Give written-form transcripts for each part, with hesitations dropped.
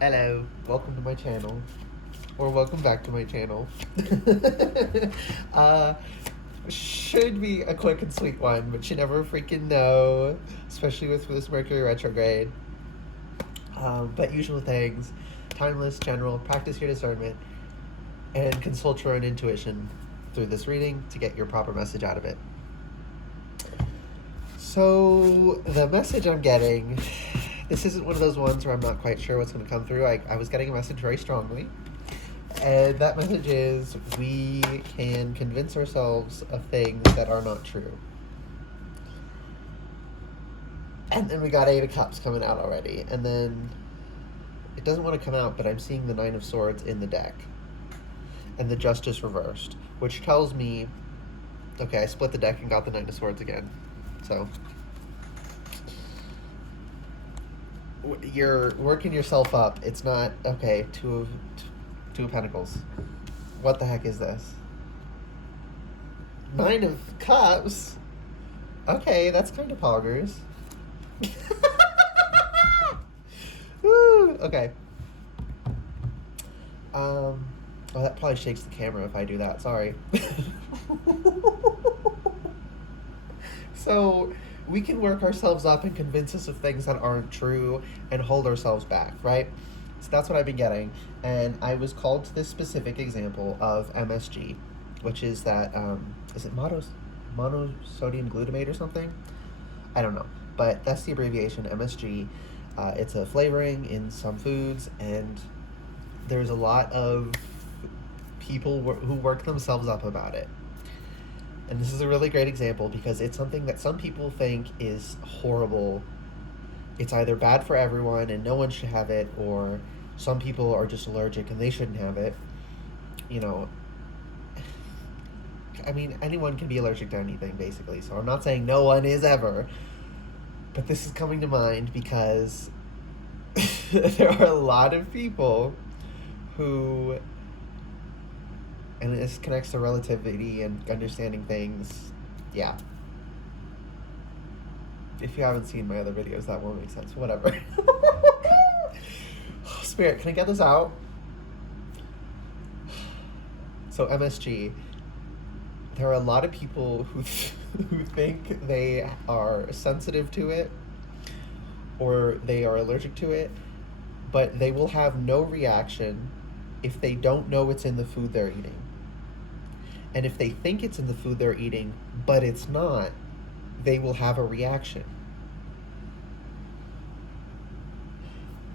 Hello, welcome to my channel, or welcome back to my channel. uh, should be a quick and sweet one, but you never freaking know, especially with this Mercury retrograde. But usual things, timeless, general, practice your discernment, and consult your own intuition through this reading to get your proper message out of it. So, the message I'm getting, this isn't one of those ones where I'm not quite sure what's going to come through. I was getting a message very strongly. And that message is we can convince ourselves of things that are not true. And then we got Eight of Cups coming out already. And then it doesn't want to come out, but I'm seeing the Nine of Swords in the deck. And the Justice reversed, which tells me, okay, I split the deck and got the Nine of Swords again. So you're working yourself up. It's not, okay, Two of Pentacles. What the heck is this? Nine of Cups? Okay, that's kind of poggers. Woo, okay. Oh, that probably shakes the camera if I do that. Sorry. So, we can work ourselves up and convince us of things that aren't true and hold ourselves back, right? So that's what I've been getting. And I was called to this specific example of MSG, which is that, is it monosodium glutamate or something? I don't know. But that's the abbreviation, MSG. It's a flavoring in some foods, and there's a lot of people who work themselves up about it. And this is a really great example because it's something that some people think is horrible. It's either bad for everyone and no one should have it, or some people are just allergic and they shouldn't have it. You know, I mean, anyone can be allergic to anything, basically. So I'm not saying no one is ever. But this is coming to mind because there are a lot of people who, and this connects to relativity and understanding things. Yeah. If you haven't seen my other videos, that won't make sense. Whatever. Spirit, can I get this out? So MSG. There are a lot of people who think they are sensitive to it or they are allergic to it, but they will have no reaction if they don't know it's in the food they're eating. And if they think it's in the food they're eating, but it's not, they will have a reaction.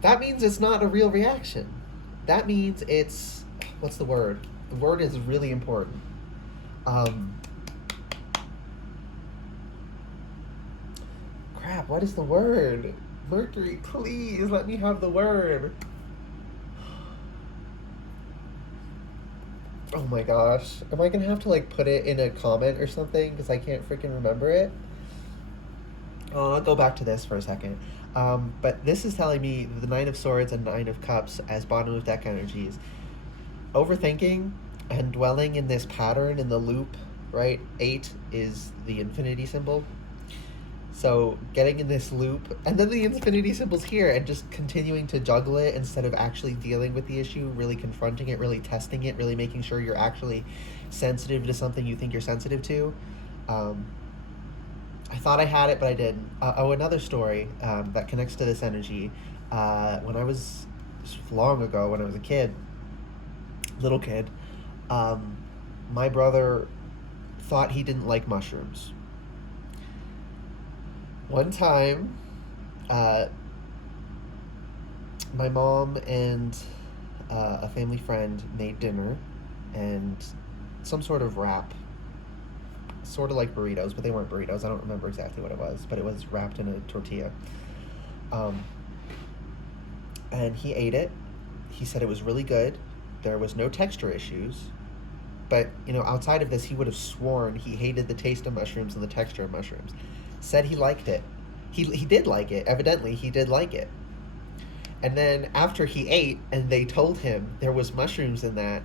That means it's not a real reaction. That means it's, what's the word? The word is really important. Crap, what is the word? Mercury, please let me have the word. Oh my gosh. Am I gonna have to like put it in a comment or something? Because I can't freaking remember it. I'll go back to this for a second. But this is telling me the Nine of Swords and Nine of Cups as bottom of deck energies. Overthinking and dwelling in this pattern in the loop, right? 8 is the infinity symbol. So getting in this loop, and then the infinity symbol's here, and just continuing to juggle it instead of actually dealing with the issue, really confronting it, really testing it, really making sure you're actually sensitive to something you think you're sensitive to. I thought I had it, but I didn't. Another story that connects to this energy. When I was, long ago, when I was a kid, little kid, my brother thought he didn't like mushrooms. One time, my mom and a family friend made dinner and some sort of wrap, sort of like burritos, but they weren't burritos. I don't remember exactly what it was, but it was wrapped in a tortilla. And he ate it. He said it was really good. There was no texture issues. But, you know, outside of this, he would have sworn he hated the taste of mushrooms and the texture of mushrooms. Said he liked it. He did like it. Evidently, he did like it. And then after he ate and they told him there was mushrooms in that,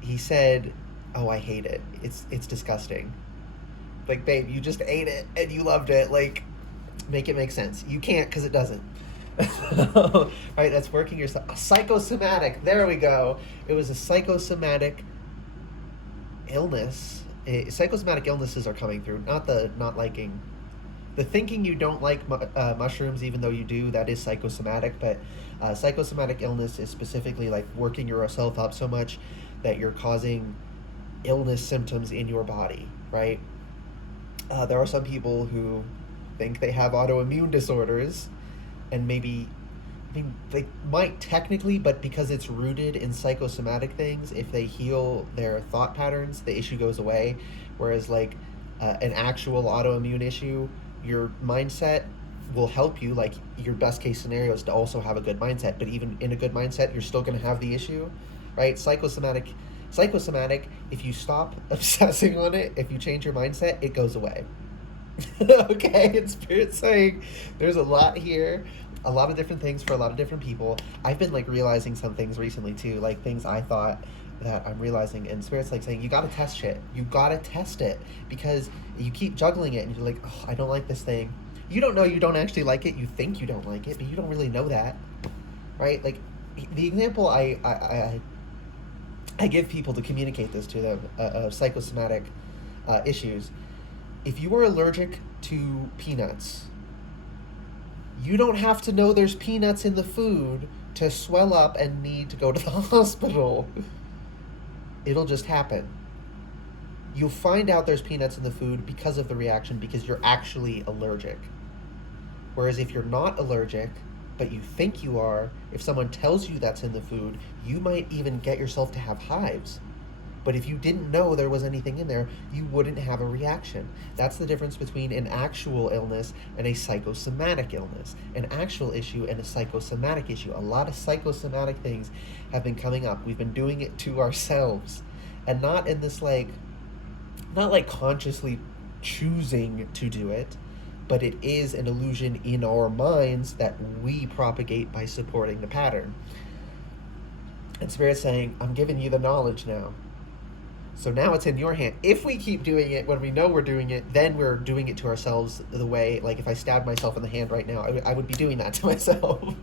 he said, "Oh, I hate it. It's disgusting." Like, babe, you just ate it and you loved it. Like, make it make sense. You can't because it doesn't. Right, that's working yourself. A psychosomatic. There we go. It was a psychosomatic illness. Psychosomatic illnesses are coming through. Not the not liking, the thinking you don't like mushrooms, even though you do. That is psychosomatic. But psychosomatic illness is specifically like working yourself up so much that you're causing illness symptoms in your body. Right. There are some people who think they have autoimmune disorders, and maybe, I mean, they might technically, but because it's rooted in psychosomatic things, if they heal their thought patterns, the issue goes away. Whereas, like, an actual autoimmune issue, your mindset will help you. Like, your best case scenario is to also have a good mindset, but even in a good mindset, you're still going to have the issue, right? Psychosomatic, if you stop obsessing on it, if you change your mindset, it goes away. Okay, and Spirit's saying there's a lot here, a lot of different things for a lot of different people. I've been like realizing some things recently too, like things I thought that I'm realizing, and Spirit's like saying you gotta test shit. You gotta test it, because you keep juggling it and you're like, oh, I don't like this thing. You don't know you don't actually like it. You think you don't like it, but you don't really know that, right? Like, the example I give people to communicate this to them, psychosomatic issues. If you are allergic to peanuts, you don't have to know there's peanuts in the food to swell up and need to go to the hospital. It'll just happen. You'll find out there's peanuts in the food because of the reaction, because you're actually allergic. Whereas if you're not allergic, but you think you are, if someone tells you that's in the food, you might even get yourself to have hives. But if you didn't know there was anything in there, you wouldn't have a reaction. That's the difference between an actual illness and a psychosomatic illness. An actual issue and a psychosomatic issue. A lot of psychosomatic things have been coming up. We've been doing it to ourselves. And not in this not like consciously choosing to do it, but it is an illusion in our minds that we propagate by supporting the pattern. And Spirit's saying, I'm giving you the knowledge now. So now it's in your hand. If we keep doing it when we know we're doing it, then we're doing it to ourselves the way, like if I stabbed myself in the hand right now, I would be doing that to myself.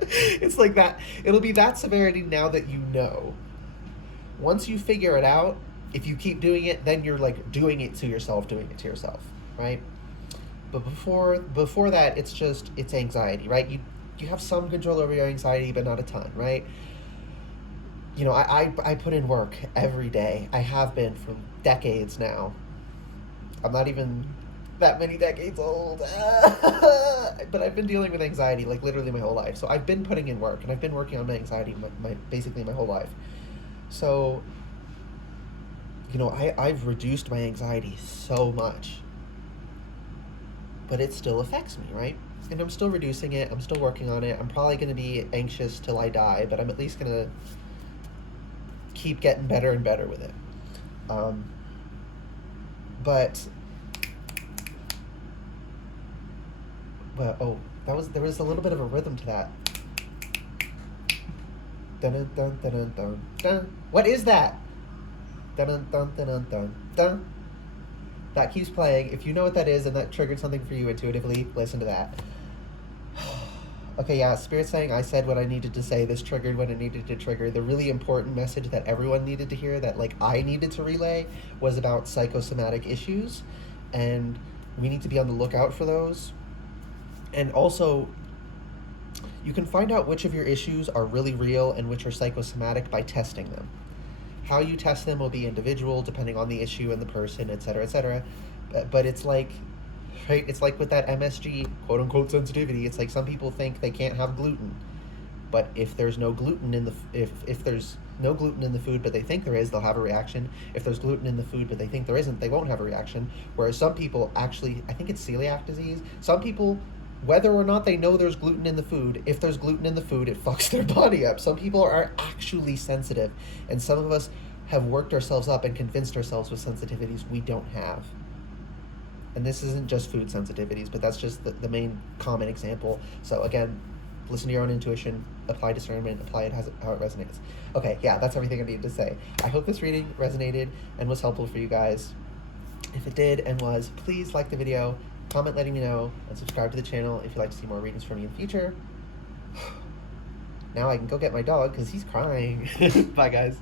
It's like that. It'll be that severity now that you know. Once you figure it out, if you keep doing it, then you're like doing it to yourself, right? But before that, it's anxiety, right? You have some control over your anxiety, but not a ton, right? You know, I put in work every day. I have been for decades now. I'm not even that many decades old. But I've been dealing with anxiety like literally my whole life. So I've been putting in work, and I've been working on my anxiety basically my whole life. So, you know, I've reduced my anxiety so much. But it still affects me, right? And I'm still reducing it. I'm still working on it. I'm probably going to be anxious till I die, but I'm at least going to keep getting better and better with it. But oh, there was a little bit of a rhythm to that. Dun dun dun dun dun dun. What is that? Dun dun dun dun dun dun dun. That keeps playing. If you know what that is and that triggered something for you intuitively, listen to that. Okay, yeah, Spirit's saying I said what I needed to say. This triggered what it needed to trigger. The really important message that everyone needed to hear, that like I needed to relay, was about psychosomatic issues, and we need to be on the lookout for those. And also, you can find out which of your issues are really real and which are psychosomatic by testing them. How you test them will be individual, depending on the issue and the person, etc., etc. But it's like, right? It's like with that MSG, quote unquote, sensitivity. It's like some people think they can't have gluten, but if there's no gluten in the if there's no gluten in the food, but they think there is, they'll have a reaction. If there's gluten in the food, but they think there isn't, they won't have a reaction. Whereas some people actually, I think it's celiac disease. Some people, whether or not they know there's gluten in the food, if there's gluten in the food, it fucks their body up. Some people are actually sensitive, and some of us have worked ourselves up and convinced ourselves with sensitivities we don't have. And this isn't just food sensitivities, but that's just the main common example. So again, listen to your own intuition, apply discernment, apply it how it resonates. Okay, yeah, that's everything I needed to say. I hope this reading resonated and was helpful for you guys. If it did and was, please like the video, comment letting me know, and subscribe to the channel if you'd like to see more readings from me in the future. Now I can go get my dog because he's crying. Bye, guys.